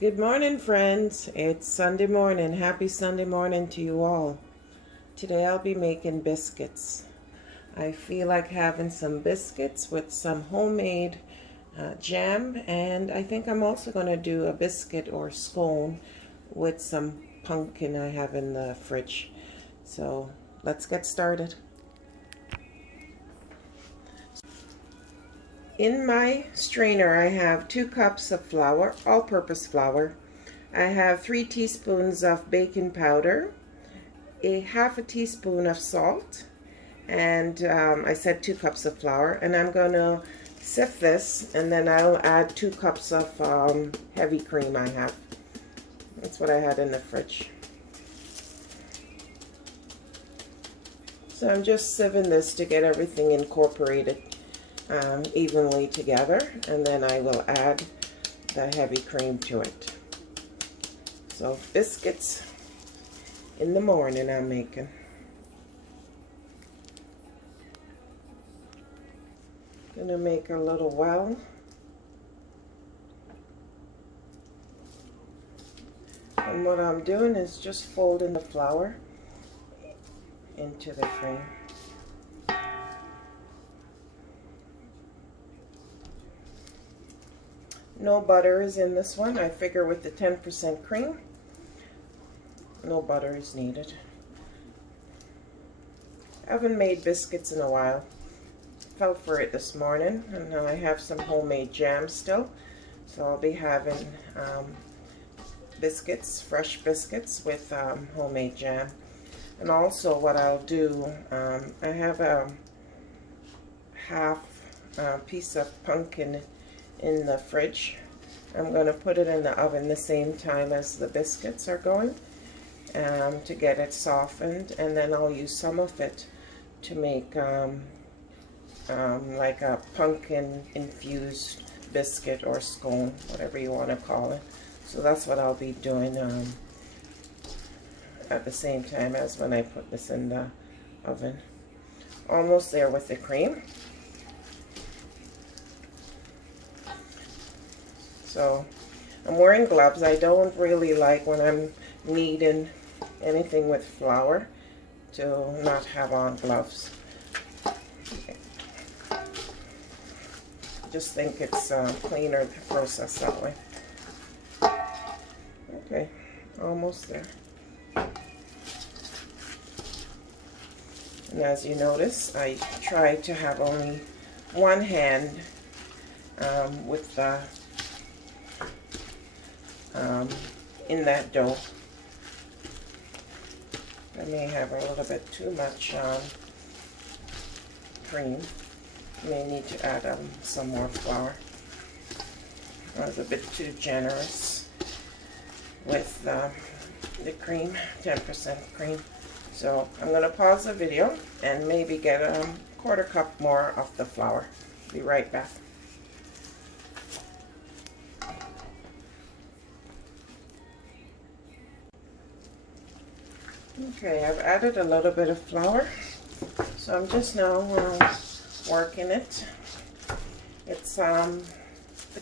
Good morning, friends. It's Sunday morning. Happy Sunday morning to you all. Today I'll be making biscuits. I feel like having some biscuits with some homemade jam, and I think I'm also going to do a biscuit or scone with some pumpkin I have in the fridge. So let's get started. In my strainer, I have 2 cups of flour, all-purpose flour. I have 3 teaspoons of baking powder, a half a teaspoon of salt, and I said 2 cups of flour. And I'm going to sift this, and then I'll add 2 cups of heavy cream I have. That's what I had in the fridge. So I'm just sieving this to get everything incorporated evenly together, and then I will add the heavy cream to it. So biscuits in the morning I'm making. Gonna make a little well. And what I'm doing is just folding the flour into the cream. No butter is in this one. I figure with the 10% cream, no butter is needed. I haven't made biscuits in a while. Felt for it this morning, and I have some homemade jam still. So I'll be having biscuits, fresh biscuits with homemade jam. And also what I'll do, I have a half piece of pumpkin in the fridge. I'm going to put it in the oven the same time as the biscuits are going to get it softened, and then I'll use some of it to make like a pumpkin infused biscuit or scone, whatever you want to call it. So that's what I'll be doing at the same time as when I put this in the oven. Almost there with the cream. So I'm wearing gloves. I don't really like when I'm kneading anything with flour to not have on gloves. Just think it's cleaner to process that way. Okay, almost there. And as you notice, I try to have only one hand with the in that dough. I may have a little bit too much cream. May need to add some more flour. I was a bit too generous with the cream, 10% cream. So I'm going to pause the video and maybe get a quarter cup more of the flour. Be right back. Okay, I've added a little bit of flour, so I'm just now working it. It's the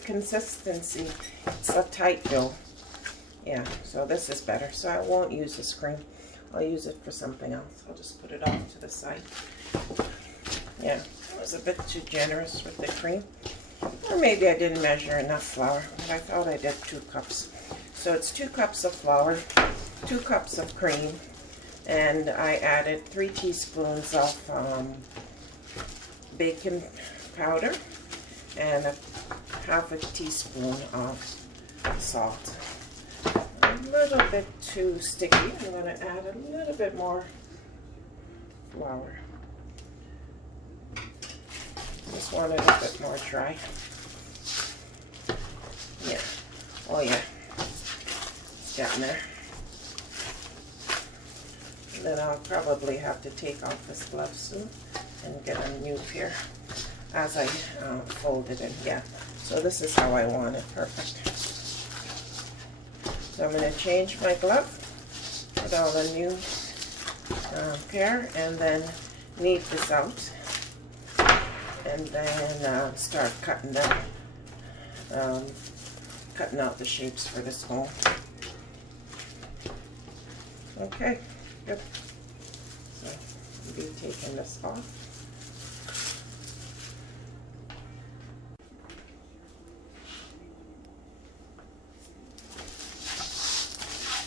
consistency, it's a tight dough. Yeah, so this is better. So I won't use this cream. I'll use it for something else. I'll just put it off to the side. Yeah, I was a bit too generous with the cream. Or maybe I didn't measure enough flour, but I thought I did 2 cups. So it's 2 cups of flour, 2 cups of cream, and I added 3 teaspoons of baking powder and half a teaspoon of salt. A little bit too sticky. I'm going to add a little bit more flour. Just want it a bit more dry. Yeah. Oh yeah. It's getting there. And then I'll probably have to take off this glove soon and get a new pair as I fold it in. Yeah. So this is how I want it. Perfect. So I'm going to change my glove, put on a new pair, and then knead this out, and then start cutting them cutting out the shapes for this hole. Okay, good. So I'll be taking this off.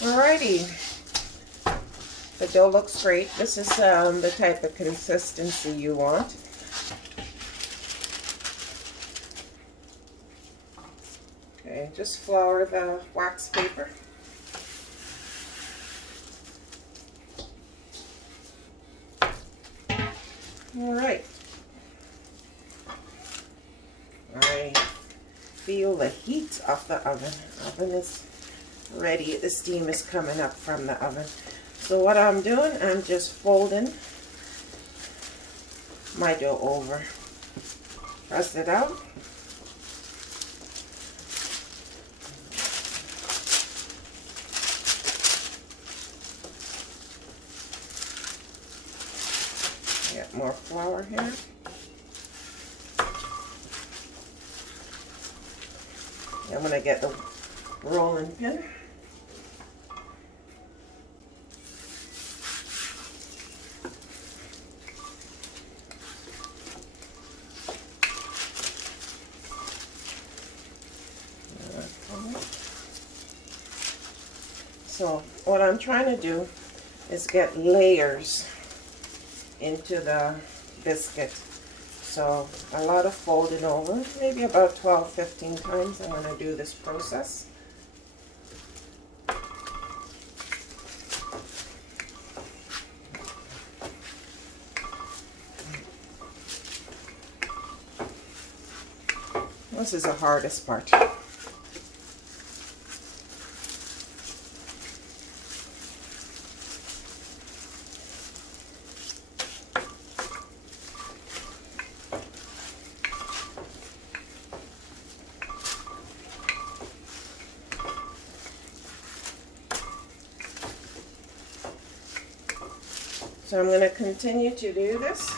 Alrighty, the dough looks great. This is the type of consistency you want. Okay, just flour the wax paper. Alright, I feel the heat of the oven. Oven is ready. The steam is coming up from the oven. So what I'm doing, I'm just folding my dough over. Press it out. Get more flour here. I'm going to get the rolling pin. So what I'm trying to do is get layers into the biscuit. So a lot of folding over, maybe about 12-15 times I'm going to do this process. This is the hardest part. So I'm going to continue to do this,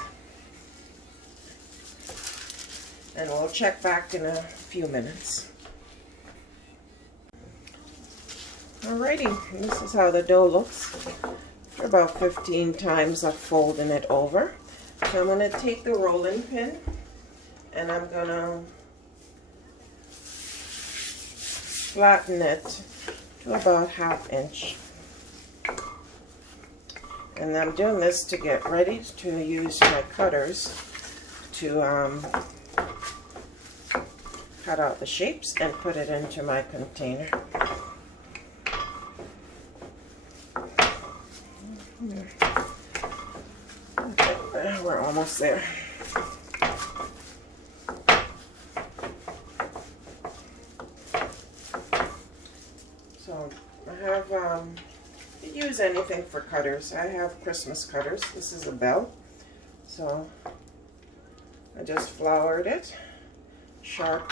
and we'll check back in a few minutes. Alrighty, this is how the dough looks for about 15 times of folding it over. So I'm going to take the rolling pin and I'm going to flatten it to about 1/2 inch. And I'm doing this to get ready to use my cutters to cut out the shapes and put it into my container. Okay, we're almost there. So I have you use anything for cutters. I have Christmas cutters. This is a bell. So I just floured it, sharp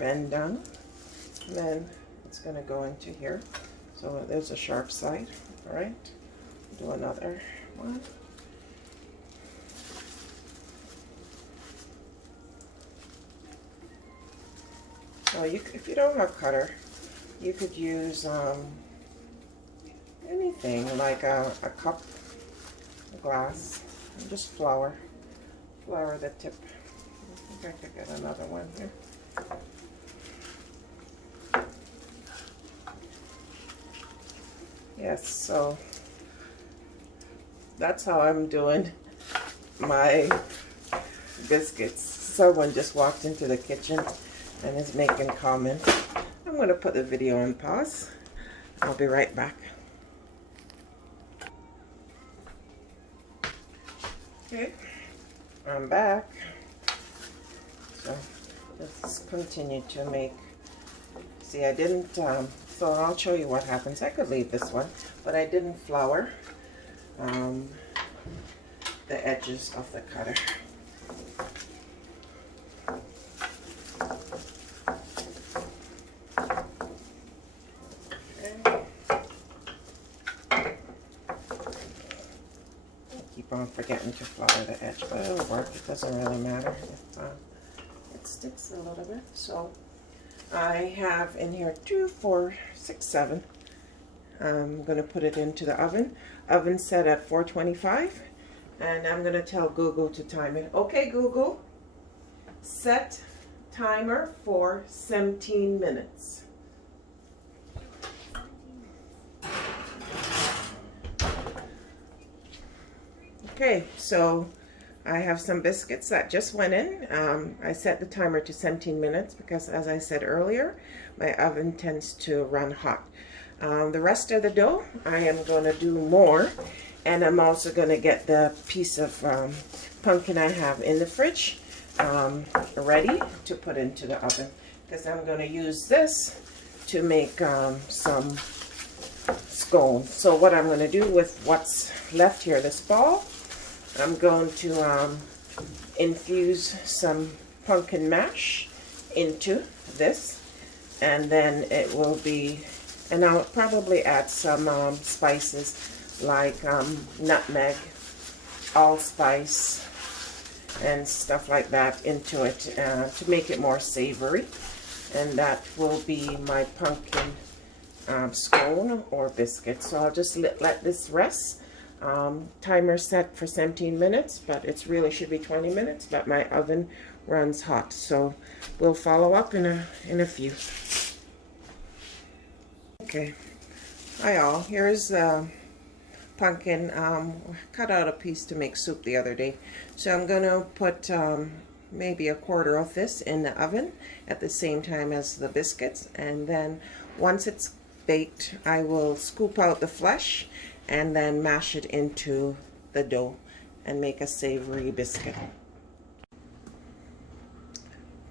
end down, and then it's going to go into here. So there's a sharp side. All right, do another one. So if you don't have cutter, you could use anything like a cup, a glass, and just flour the tip. I think I could get another one here. Yes, so that's how I'm doing my biscuits. Someone just walked into the kitchen and is making comments. I'm going to put the video on pause. I'll be right back. Okay, I'm back. So let's continue to make. See, I didn't, so I'll show you what happens. I could leave this one, but I didn't flour the edges of the cutter. I'm forgetting to flour the edge, but it'll work. It doesn't really matter if it sticks a little bit. So I have in here 2, 4, 6, 7. I'm going to put it into the oven. Oven set at 425. And I'm going to tell Google to time it. Okay, Google, set timer for 17 minutes. Okay, so I have some biscuits that just went in. I set the timer to 17 minutes because, as I said earlier, my oven tends to run hot. The rest of the dough, I am going to do more, and I'm also going to get the piece of pumpkin I have in the fridge ready to put into the oven, because I'm going to use this to make some scones. So what I'm going to do with what's left here, this ball, I'm going to infuse some pumpkin mash into this, and then it will be, and I'll probably add some spices like nutmeg, allspice, and stuff like that into it to make it more savory. And that will be my pumpkin scone or biscuit. So I'll just let this rest. Timer set for 17 minutes, but it really should be 20 minutes, but my oven runs hot. So we'll follow up in a few. Okay, hi all, here's pumpkin. Cut out a piece to make soup the other day. So I'm going to put maybe a quarter of this in the oven at the same time as the biscuits, and then once it's baked, I will scoop out the flesh and then mash it into the dough and make a savory biscuit.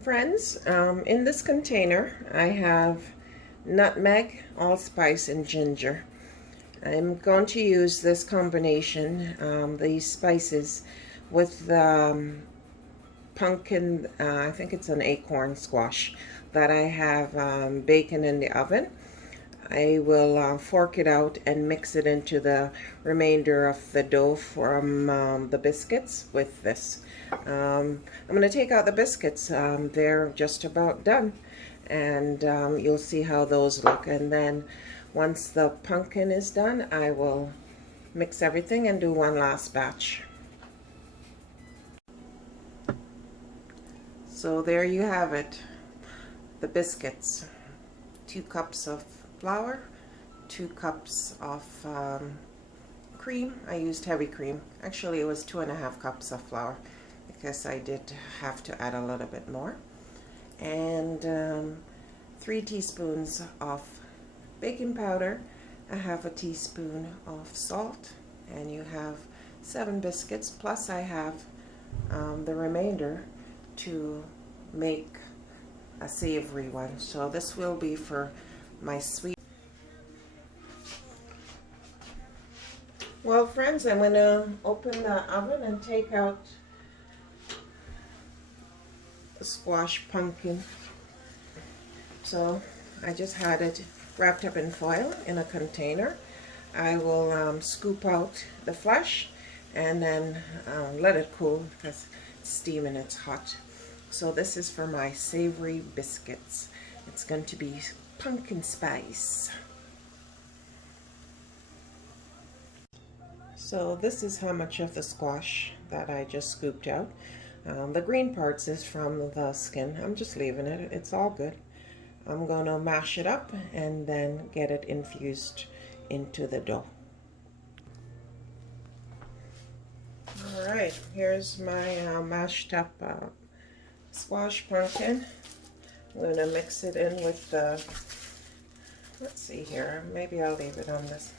Friends, in this container I have nutmeg, allspice, and ginger. I'm going to use this combination, these spices, with the pumpkin, I think it's an acorn squash, that I have baking in the oven. I will fork it out and mix it into the remainder of the dough from the biscuits with this. I'm going to take out the biscuits. They're just about done, and you'll see how those look. And then once the pumpkin is done, I will mix everything and do one last batch. So there you have it, the biscuits. 2 cups of flour, 2 cups of cream. I used heavy cream. Actually, it was 2.5 cups of flour because I did have to add a little bit more. And 3 teaspoons of baking powder, 1/2 teaspoon of salt, and you have 7 biscuits, plus I have the remainder to make a savory one. So this will be for my sweet. Well, friends, I'm going to open the oven and take out the squash pumpkin. So I just had it wrapped up in foil in a container. I will scoop out the flesh and then let it cool because it's steaming, it's hot. So this is for my savory biscuits. It's going to be pumpkin spice. So this is how much of the squash that I just scooped out. The green parts is from the skin. I'm just leaving it. It's all good. I'm going to mash it up and then get it infused into the dough. Alright, here's my mashed up squash pumpkin. I'm going to mix it in with the, let's see here, maybe I'll leave it on this.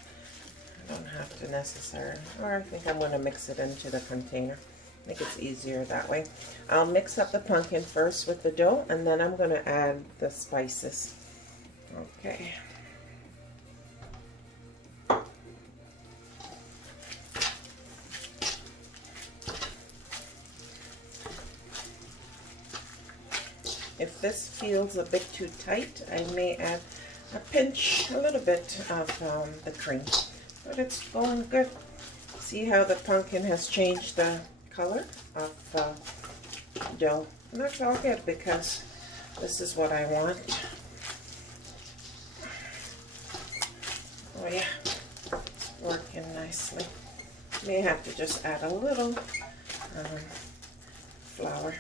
I don't have to necessarily, or I think I'm going to mix it into the container. I think it's easier that way. I'll mix up the pumpkin first with the dough, and then I'm going to add the spices. Okay. If this feels a bit too tight, I may add a little bit of the cream. But it's going good. See how the pumpkin has changed the color of the dough? And that's all good because This is what I want. Oh yeah, it's working nicely. May have to just add a little flour.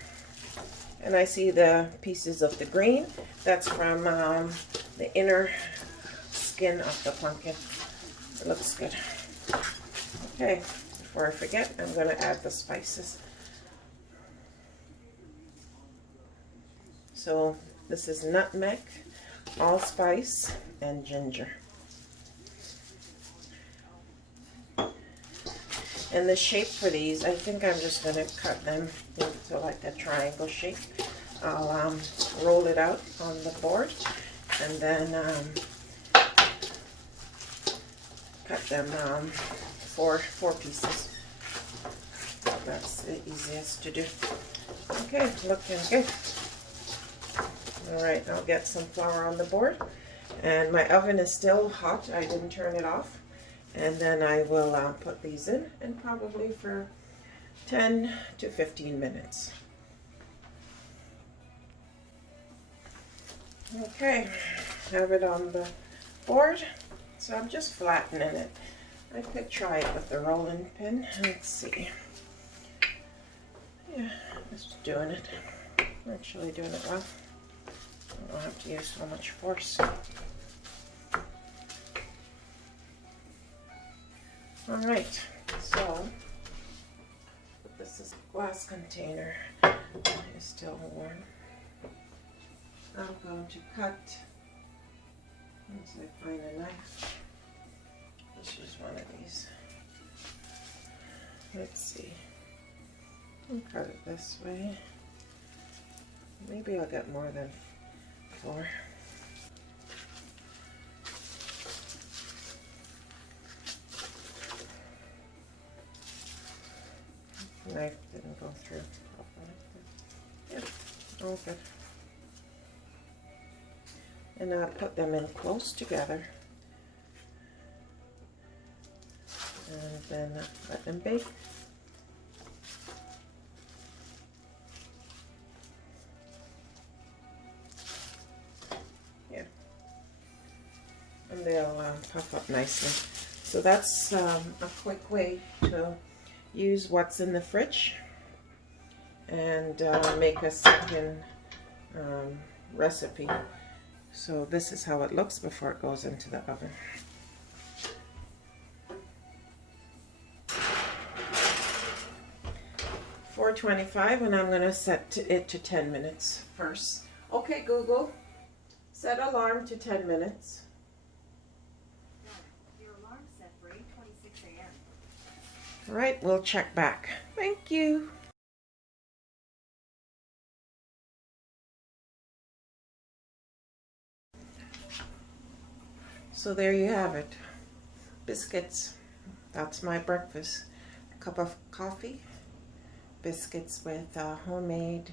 And I see the pieces of the green. That's from the inner skin of the pumpkin. It looks good. Okay, before I forget, I'm going to add the spices. So this is nutmeg, allspice, and ginger. And the shape for these, I think I'm just going to cut them into like a triangle shape. I'll roll it out on the board and then cut them four pieces. That's the easiest to do. Okay, looking good. All right, I'll get some flour on the board. And my oven is still hot. I didn't turn it off. And then I will put these in, and probably for 10 to 15 minutes. Okay, have it on the board. So I'm just flattening it. I could try it with the rolling pin. Let's see. Yeah, just doing it. Actually doing it well. I don't have to use so much force. All right, so this is a glass container. It's still warm. I'm going to cut, once I find a knife, let's use one of these. Let's see, I'll cut it this way. Maybe I'll get more than 4. Knife didn't go through properly. Yeah, all good. And I'll put them in close together and then let them bake. Yeah, and they'll puff up nicely. So that's a quick way to use what's in the fridge and make a second recipe. So this is how it looks before it goes into the oven. $425, and I'm going to set it to 10 minutes first. Okay, Google, set alarm to 10 minutes. Your alarm set for 8:26 a.m. All right, we'll check back. Thank you. So there you have it. Biscuits. That's my breakfast. A cup of coffee, biscuits with homemade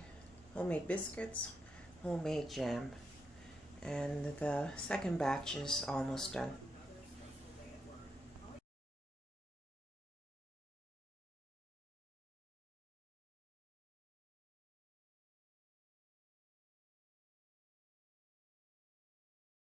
biscuits, homemade jam. And the second batch is almost done.